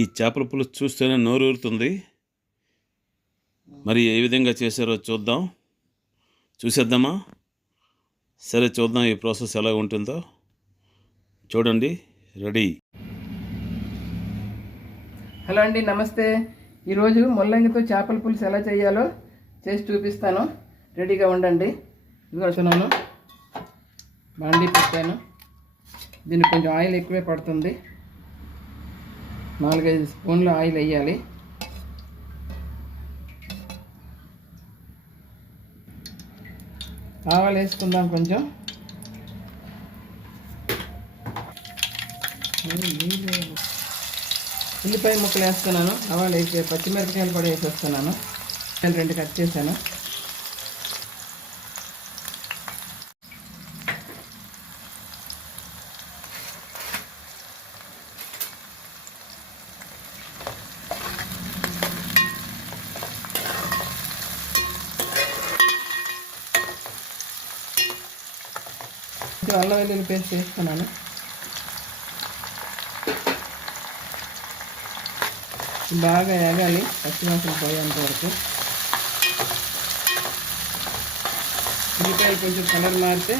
ఈ చేపల పులుసు చూస్తేనే నోరూరుతుంది. మరి ఏ విధంగా చేశారో చూద్దాం, చూసేద్దామా? సరే చూద్దాం ఈ ప్రాసెస్ ఎలా ఉంటుందో. చూడండి, రెడీ. హలో అండి, నమస్తే. ఈరోజు ముల్లంగితో చేపల పులుసు ఎలా చేయాలో చేసి చూపిస్తాను. రెడీగా ఉండండి. ఇదిగోస్తున్నాను, బాండీ పెట్టాను. దీనికి కొంచెం ఆయిల్ ఎక్కువే పడుతుంది. 4-5 స్పూన్లు ఆయిల్ వేయాలి. ఆవాలు వేసుకుందాం కొంచెం. ఉల్లిపాయ ముక్కలు వేస్తున్నాను. ఆవాలు వేసి పచ్చిమిరపకాయలు కూడా వేసేస్తున్నాను. 2 కట్ చేశాను. అల్లం వెల్లుల్లి పేస్ట్ వేస్తున్నాను. బాగా వేగాలి, పచ్చివాసన పోయేంత వరకు. ఉల్లిపాయలు కొంచెం కలర్ మారితే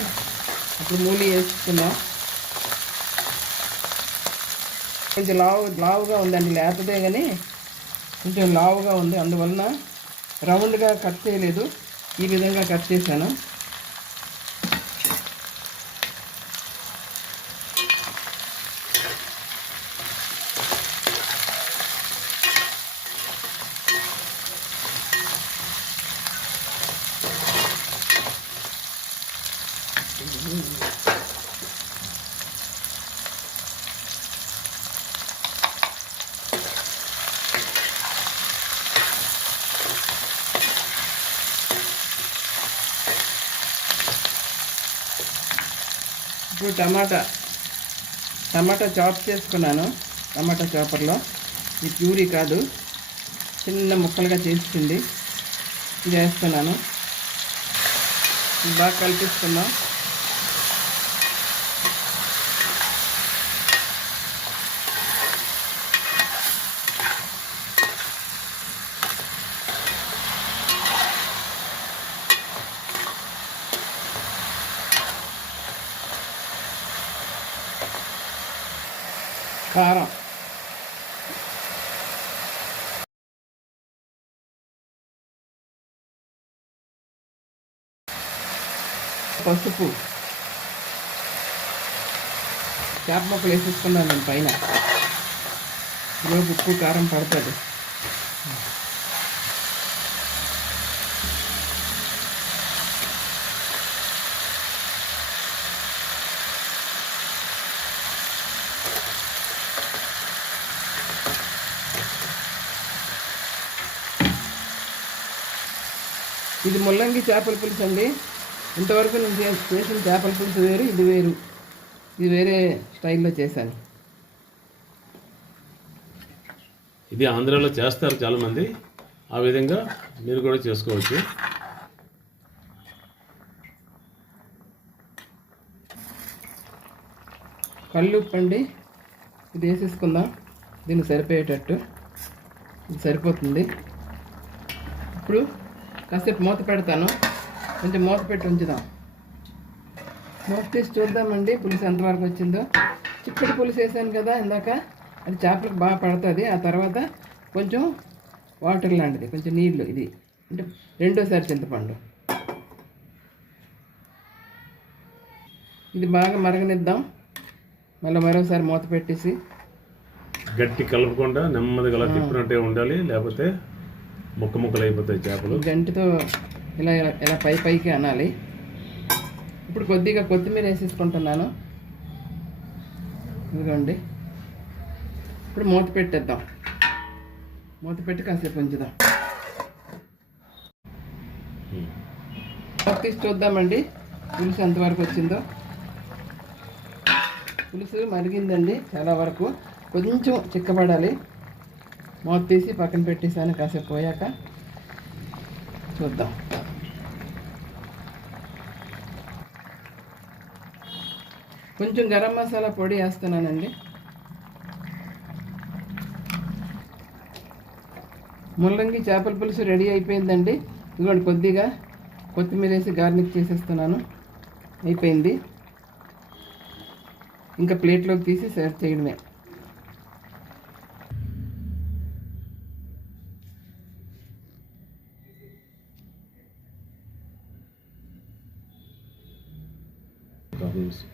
అప్పుడు మూలి వేసుకుందాం. కొంచెం లావుగా ఉందండి, లేతదే కానీ కొంచెం లావుగా ఉంది. అందువలన రౌండ్గా కట్ చేయలేదు, ఈ విధంగా కట్ చేశాను. ఇప్పుడు టమాటా చాప్ చేసుకున్నాను. టమాటా చాపర్లో ఇది ప్యూరీ కాదు, చిన్న ముక్కలుగా చేసింది. ఇది వేస్తున్నాను. బాగా కలిపిస్తున్నాం. కారం, పసుపు, చేప ముక్కలు వేసేసుకున్నాను నేను పైన. ఈరోజు ఉప్పు కారం పడుతుంది. ఇది ముల్లంగి చేపల పులుసు అండి. ఇంతవరకు నేను చేసిన చేపల పులుసు వేరు, ఇది వేరు. ఇది వేరే స్టైల్లో చేశాను. ఇది ఆంధ్రాలో చేస్తారు చాలామంది, ఆ విధంగా మీరు కూడా చేసుకోవచ్చు. కల్లుప్పు అండి, ఇది వేసేసుకుందాం. దీనికి సరిపోయేటట్టు ఇది సరిపోతుంది. ఇప్పుడు కాసేపు మూత పెడతాను. కొంచెం మూత పెట్టి ఉంచుదాం. మూత తీసి చూద్దామండి పులుసు ఎంతవరకు వచ్చిందో. చిక్కటి పులుసు వేసాను కదా ఇందాక, అది చేపలకు బాగా పడుతుంది. ఆ తర్వాత కొంచెం వాటర్ లాంటిది, కొంచెం నీళ్ళు. ఇది అంటే రెండోసారి చింతపండు. ఇది బాగా మరగనిద్దాం. మరోసారి మూత పెట్టేసి గట్టి కలపకుండా నెమ్మదిగా తిప్పినట్టే ఉండాలి, లేకపోతే ముక్కలు అయిపోతాయి చేపలు. గంటితో ఇలా పైకి అనాలి. ఇప్పుడు కొద్దిగా కొత్తిమీర వేసేసుకుంటున్నాను. ఇదిగోండి. ఇప్పుడు మూత పెట్టేద్దాం. మూత పెట్టి కాసేపు ఉంచుదాం. మూత తీసి చూద్దామండి పులుసు ఎంతవరకు వచ్చిందో. పులుసు మరిగిందండి చాలా వరకు, కొంచెం చిక్కబడాలి. మూత తీసి పక్కన పెట్టేసాను. కాసేపు పోయాక చూద్దాం. కొంచెం గరం మసాలా పొడి వేస్తున్నానండి. ముల్లంగి చేపల పులుసు రెడీ అయిపోయిందండి. ఇదిగోండి కొద్దిగా కొత్తిమీర వేసి గార్నిష్ చేసేస్తున్నాను. అయిపోయింది. ఇంకా ప్లేట్లోకి తీసి సర్వ్ చేయడమే. Problems.